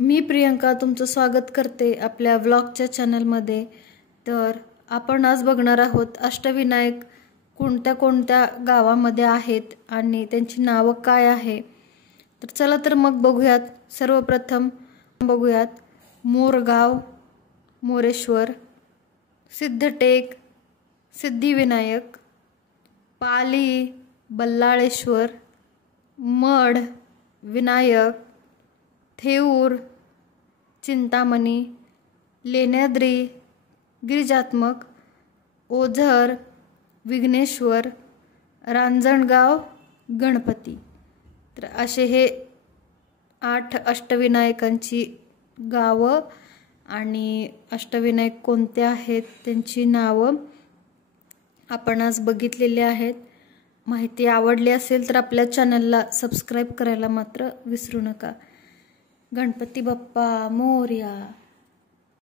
मी प्रियंका तुमचं स्वागत करते आपल्या व्लॉगच्या चॅनलमध्ये। तर आपण आज बघणार आहोत अष्टविनायक कोणत्या कोणत्या गावामध्ये आहेत आणि त्यांची नाव काय आहे। तर चला तर मग बघूयात। सर्वप्रथम बघूयात मोरगाव मोरेश्वर, सिद्धटेक सिद्धिविनायक, पाली बल्लाळेश्वर, मड विनायक, थेऊर चिंतामणी, लेण्याद्री गिरिजात्मक, ओझर विघ्नेश्वर, रांजणगाव गणपती। तर असे हे 8 अष्टविनायकांची गावं आणि अष्टविनायक कोणते आहेत त्यांची नावं आपण आज बघितलेली आहेत। माहिती आवडली असेल तर आपल्या चॅनलला सबस्क्राइब करायला मात्र विसरू नका। गणपती बाप्पा मोरया।